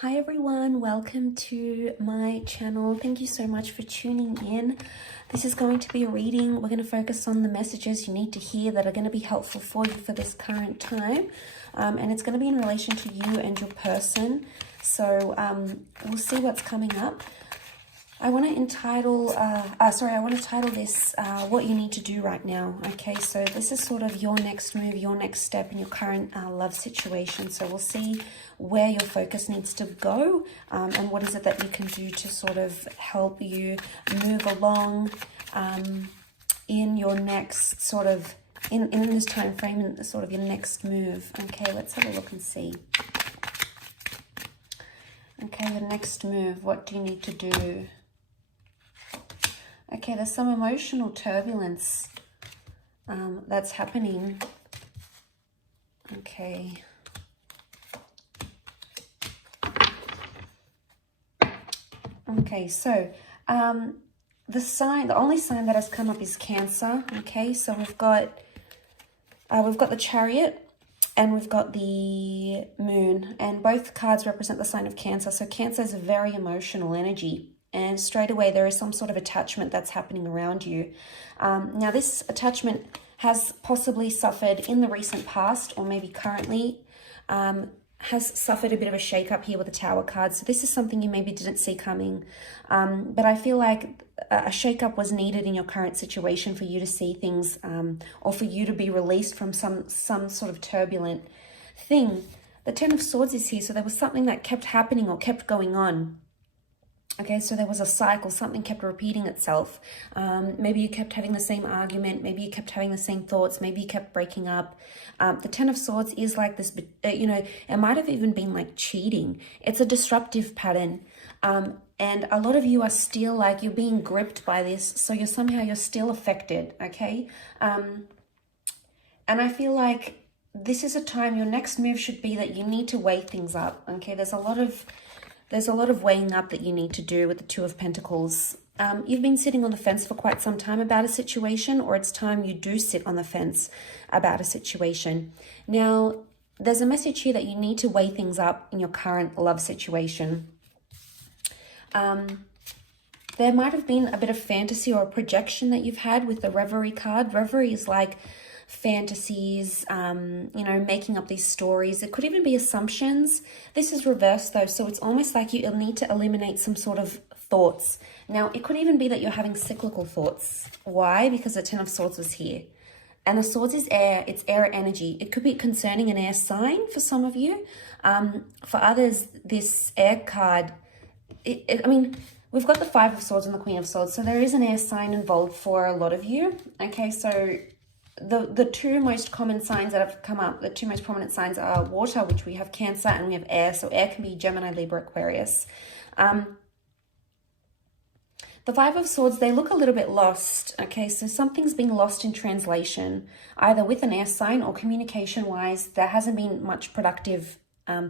Hi everyone, welcome to my channel. Thank you so much for tuning in. This is going to be a reading. We're going to focus on the messages you need to hear that are going to be helpful for you for this current time. And it's going to be in relation to you and your person. So we'll see what's coming up. I want to title this what you need to do right now. Okay, so this is sort of your next move, your next step in your current love situation. So we'll see where your focus needs to go and what is it that you can do to sort of help you move along in your next sort of, in this time frame, in sort of your next move. Okay, let's have a look and see. Okay, your next move, what do you need to do? Okay, there's some emotional turbulence that's happening. Okay. Okay, so the only sign that has come up is Cancer. Okay, so we've got the Chariot and we've got the Moon, and both cards represent the sign of Cancer. So Cancer is a very emotional energy. And straight away, there is some sort of attachment that's happening around you. Now, this attachment has possibly suffered in the recent past, or maybe currently, has suffered a bit of a shake-up here with the Tower card. So this is something you maybe didn't see coming. But I feel like a shake-up was needed in your current situation for you to see things, or for you to be released from some sort of turbulent thing. The Ten of Swords is here, so there was something that kept happening or kept going on. Okay, so there was a cycle, something kept repeating itself. Maybe you kept having the same argument, maybe you kept having the same thoughts, maybe you kept breaking up. The Ten of Swords is like this, it might have even been like cheating. It's a disruptive pattern. And a lot of you are still like, you're being gripped by this, so you're still affected, okay? And I feel like this is a time, your next move should be that you need to weigh things up, okay? There's a lot of weighing up that you need to do with the Two of Pentacles. You've been sitting on the fence for quite some time about a situation, or it's time you do sit on the fence about a situation. Now, there's a message here that you need to weigh things up in your current love situation. There might have been a bit of fantasy or a projection that you've had with the Reverie card. Reverie is like fantasies, making up these stories. It could even be assumptions. This is reversed though, so it's almost like you'll need to eliminate some sort of thoughts. Now, it could even be that you're having cyclical thoughts. Why? Because the Ten of Swords was here. And the Swords is air, it's air energy. It could be concerning an air sign for some of you. For others, this air card, we've got the Five of Swords and the Queen of Swords, so there is an air sign involved for a lot of you. Okay, so the two most common signs that have come up, the two most prominent signs are water, which we have Cancer, and we have air. So air can be Gemini, Libra, Aquarius. The Five of Swords, they look a little bit lost. Okay, so something's being lost in translation, either with an air sign or communication-wise. There hasn't been much productive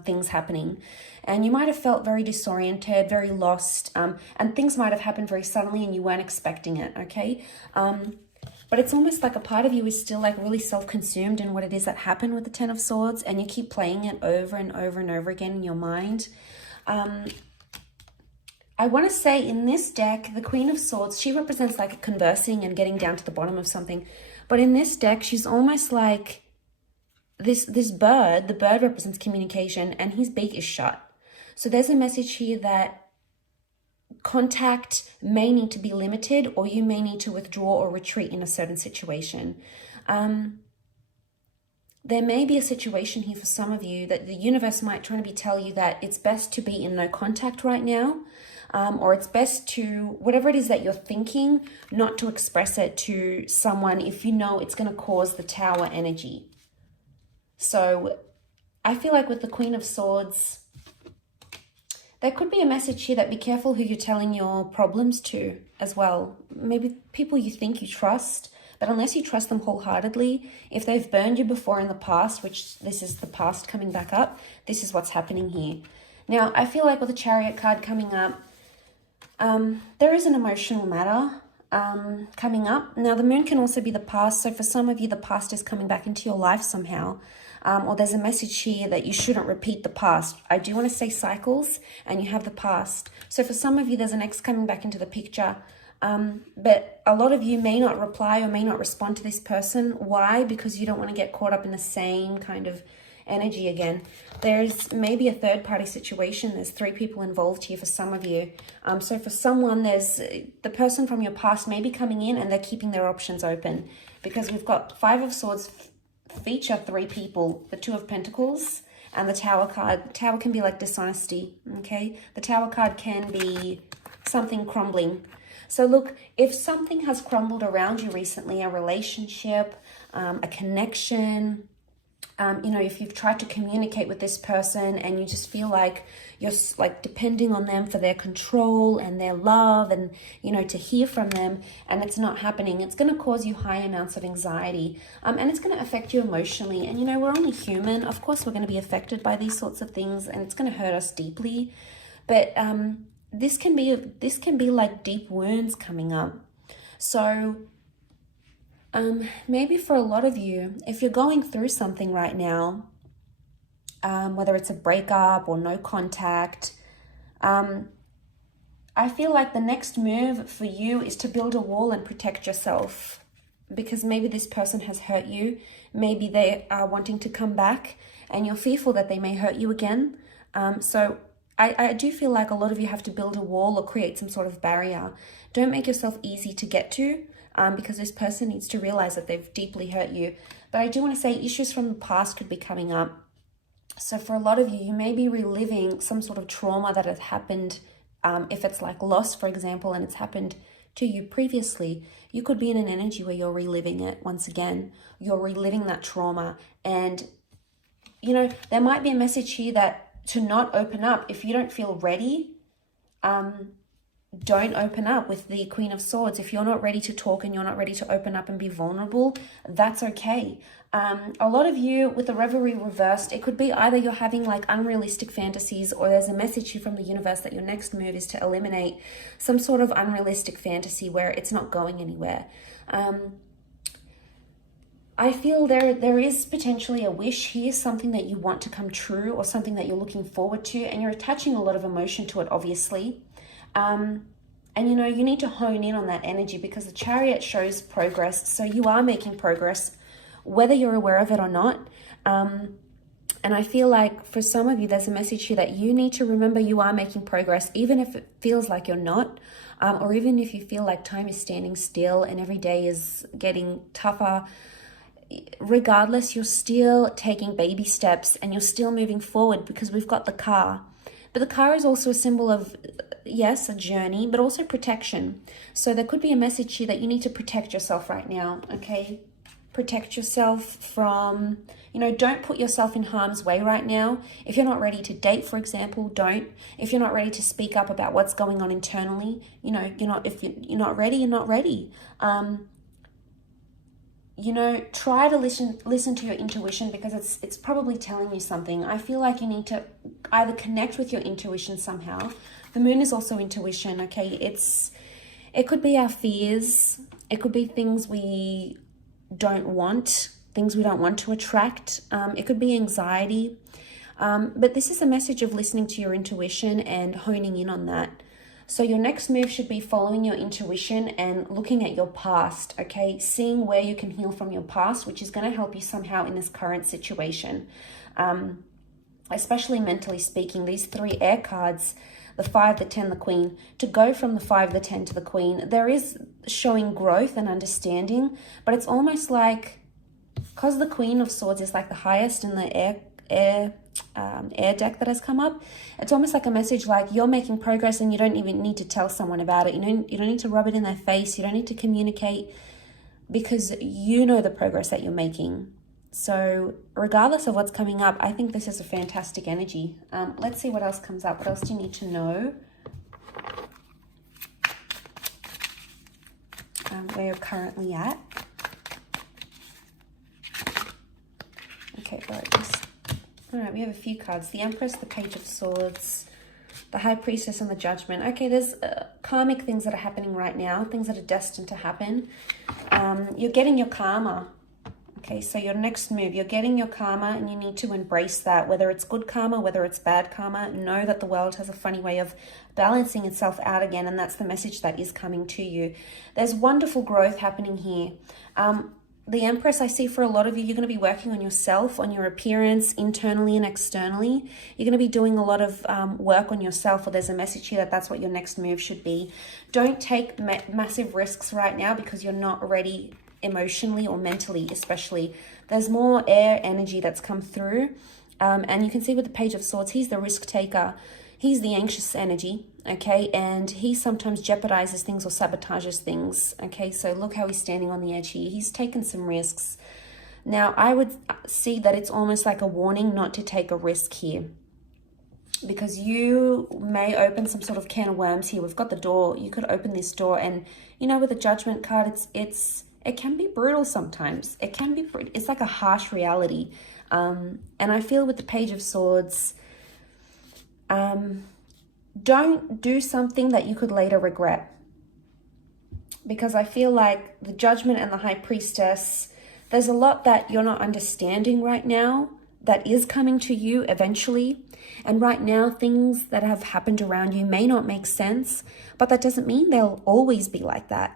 things happening. And you might have felt very disoriented, very lost, and things might have happened very suddenly and you weren't expecting it, okay? But it's almost like a part of you is still like really self-consumed in what it is that happened with the Ten of Swords, and you keep playing it over and over and over again in your mind. I want to say in this deck, the Queen of Swords, she represents like conversing and getting down to the bottom of something. But in this deck, she's almost like this bird. The bird represents communication and his beak is shut. So there's a message here that contact may need to be limited, or you may need to withdraw or retreat in a certain situation. There may be a situation here for some of you that the universe might try to tell you that it's best to be in no contact right now, or it's best to, whatever it is that you're thinking, not to express it to someone if you know it's going to cause the Tower energy. So I feel like with the Queen of Swords, there could be a message here that be careful who you're telling your problems to as well. Maybe people you think you trust, but unless you trust them wholeheartedly, if they've burned you before in the past, which this is the past coming back up, this is what's happening here. Now, I feel like with the Chariot card coming up, there is an emotional matter coming up. Now, the Moon can also be the past. So for some of you, the past is coming back into your life somehow. or there's a message here that you shouldn't repeat the past. I do want to say cycles, and you have the past. So for some of you, there's an ex coming back into the picture. But a lot of you may not reply or may not respond to this person. Why? Because you don't want to get caught up in the same kind of energy again. There's maybe a third party situation. There's 3 people involved here for some of you. So for someone, there's the person from your past may be coming in and they're keeping their options open, because we've got 5 of Swords feature 3 people, the 2 of Pentacles and the Tower card. The Tower can be like dishonesty, okay? The Tower card can be something crumbling. So look, if something has crumbled around you recently, a relationship, a connection, you know, if you've tried to communicate with this person and you just feel like you're like depending on them for their control and their love and, you know, to hear from them, and it's not happening, it's going to cause you high amounts of anxiety, and it's going to affect you emotionally. And, you know, we're only human. Of course, we're going to be affected by these sorts of things, and it's going to hurt us deeply. But this can be like deep wounds coming up. So maybe for a lot of you, if you're going through something right now, whether it's a breakup or no contact, I feel like the next move for you is to build a wall and protect yourself, because maybe this person has hurt you. Maybe they are wanting to come back and you're fearful that they may hurt you again. So I do feel like a lot of you have to build a wall or create some sort of barrier. Don't make yourself easy to get to, because this person needs to realize that they've deeply hurt you. But I do want to say issues from the past could be coming up. So for a lot of you, you may be reliving some sort of trauma that has happened. If it's like loss, for example, and it's happened to you previously, you could be in an energy where you're reliving it once again. You're reliving that trauma. And, you know, there might be a message here that to not open up. If you don't feel ready, don't open up with the Queen of Swords. If you're not ready to talk and you're not ready to open up and be vulnerable, that's okay. A lot of you with the Revelry reversed, it could be either you're having like unrealistic fantasies, or there's a message here from the universe that your next move is to eliminate some sort of unrealistic fantasy where it's not going anywhere. I feel there is potentially a wish here, something that you want to come true or something that you're looking forward to, and you're attaching a lot of emotion to it, obviously. And, you know, you need to hone in on that energy, because the Chariot shows progress. So you are making progress, whether you're aware of it or not. And I feel like for some of you, there's a message here that you need to remember you are making progress, even if it feels like you're not, or even if you feel like time is standing still and every day is getting tougher. Regardless, you're still taking baby steps and you're still moving forward, because we've got the car. But the car is also a symbol of, yes, a journey, but also protection. So there could be a message here that you need to protect yourself right now, okay? Protect yourself from, you know, don't put yourself in harm's way right now. If you're not ready to date, for example, don't. If you're not ready to speak up about what's going on internally, you know, if you're not ready, you're not ready. You know, try to listen to your intuition, because it's probably telling you something. I feel like you need to either connect with your intuition somehow. The moon is also intuition, okay? It could be our fears. It could be things we don't want, things we don't want to attract. It could be anxiety. But this is a message of listening to your intuition and honing in on that. So your next move should be following your intuition and looking at your past, okay? Seeing where you can heal from your past, which is going to help you somehow in this current situation. Especially mentally speaking, these 3 air cards, the 5, the 10, the Queen, to go from the 5, the 10 to the Queen, there is showing growth and understanding, but it's almost like, because the Queen of Swords is like the highest in the air deck that has come up, it's almost like a message like you're making progress and you don't even need to tell someone about it. You don't need to rub it in their face. You don't need to communicate, because you know the progress that you're making. So regardless of what's coming up, I think this is a fantastic energy. Let's see what else comes up. What else do you need to know? Where you're currently at. Okay, all right, we have a few cards. The Empress, the Page of Swords, the High Priestess, and the Judgment. Okay, there's karmic things that are happening right now, things that are destined to happen. You're getting your karma, Okay, so your next move, you're getting your karma and you need to embrace that. Whether it's good karma, whether it's bad karma, know that the world has a funny way of balancing itself out again, and that's the message that is coming to you. There's wonderful growth happening here. The Empress, I see for a lot of you, you're going to be working on yourself, on your appearance, internally and externally. You're going to be doing a lot of work on yourself, or there's a message here that that's what your next move should be. Don't take massive risks right now because you're not ready emotionally or mentally, especially. There's more air energy that's come through, and you can see with the Page of Swords, he's the risk taker, he's the anxious energy, okay, and he sometimes jeopardizes things or sabotages things, okay. So look how he's standing on the edge here. He's taken some risks. Now I would see that it's almost like a warning not to take a risk here, because you may open some sort of can of worms here. We've got the door. You could open this door, and you know, with the Judgment card, it can be brutal sometimes. It's like a harsh reality. And I feel with the Page of Swords, don't do something that you could later regret. Because I feel like the Judgment and the High Priestess, there's a lot that you're not understanding right now that is coming to you eventually. And right now, things that have happened around you may not make sense, but that doesn't mean they'll always be like that.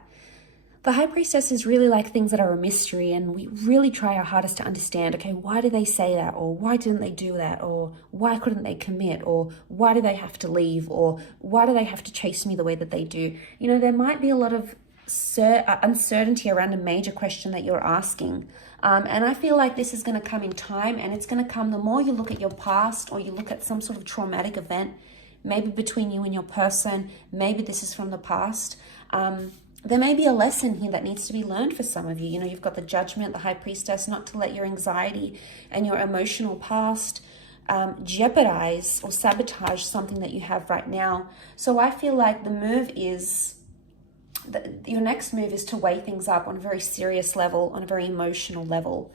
The High Priestess is really like things that are a mystery, and we really try our hardest to understand, okay, why did they say that? Or why didn't they do that? Or why couldn't they commit? Or why do they have to leave? Or why do they have to chase me the way that they do? You know, there might be a lot of uncertainty around a major question that you're asking. And I feel like this is going to come in time, and it's going to come the more you look at your past, or you look at some sort of traumatic event, maybe between you and your person, maybe this is from the past. There may be a lesson here that needs to be learned for some of you. You know, you've got the Judgment, the High Priestess, not to let your anxiety and your emotional past jeopardize or sabotage something that you have right now. So I feel like the move is, your next move is to weigh things up on a very serious level, on a very emotional level.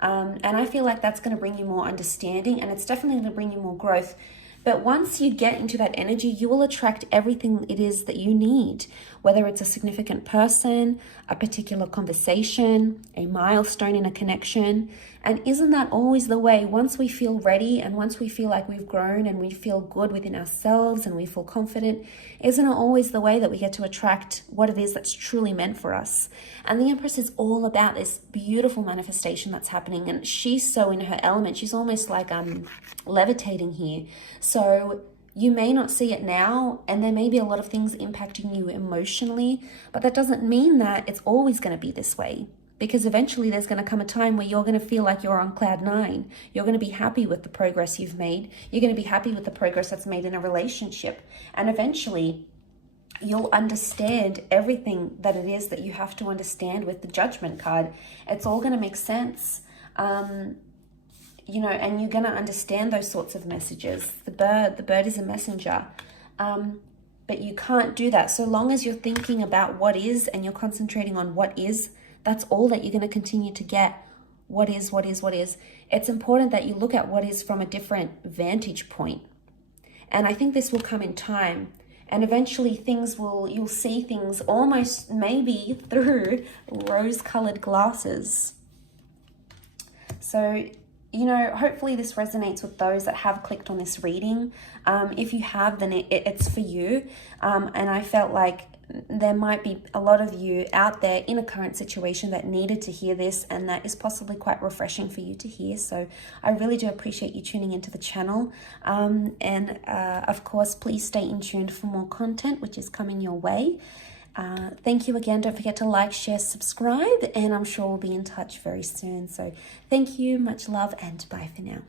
And I feel like that's going to bring you more understanding, and it's definitely going to bring you more growth. But once you get into that energy, you will attract everything it is that you need, whether it's a significant person, a particular conversation, a milestone in a connection. And isn't that always the way? Once we feel ready, and once we feel like we've grown and we feel good within ourselves and we feel confident, isn't it always the way that we get to attract what it is that's truly meant for us? And the Empress is all about this beautiful manifestation that's happening, and she's so in her element. She's almost like levitating here. So you may not see it now, and there may be a lot of things impacting you emotionally, but that doesn't mean that it's always going to be this way. Because eventually there's going to come a time where you're going to feel like you're on cloud 9. You're going to be happy with the progress you've made. You're going to be happy with the progress that's made in a relationship. And eventually you'll understand everything that it is that you have to understand with the Judgment card. It's all going to make sense. You know, and you're going to understand those sorts of messages. The bird is a messenger. But you can't do that. So long as you're thinking about what is, and you're concentrating on what is, that's all that you're going to continue to get. What is, what is, what is. It's important that you look at what is from a different vantage point. And I think this will come in time. And eventually you'll see things almost maybe through rose-colored glasses. So, you know, hopefully this resonates with those that have clicked on this reading. If you have, then it's for you. And I felt like there might be a lot of you out there in a current situation that needed to hear this, and that is possibly quite refreshing for you to hear. So I really do appreciate you tuning into the channel. Of course, please stay in tuned for more content, which is coming your way. Thank you again. Don't forget to like, share, subscribe, and I'm sure we'll be in touch very soon. So thank you, much love, and bye for now.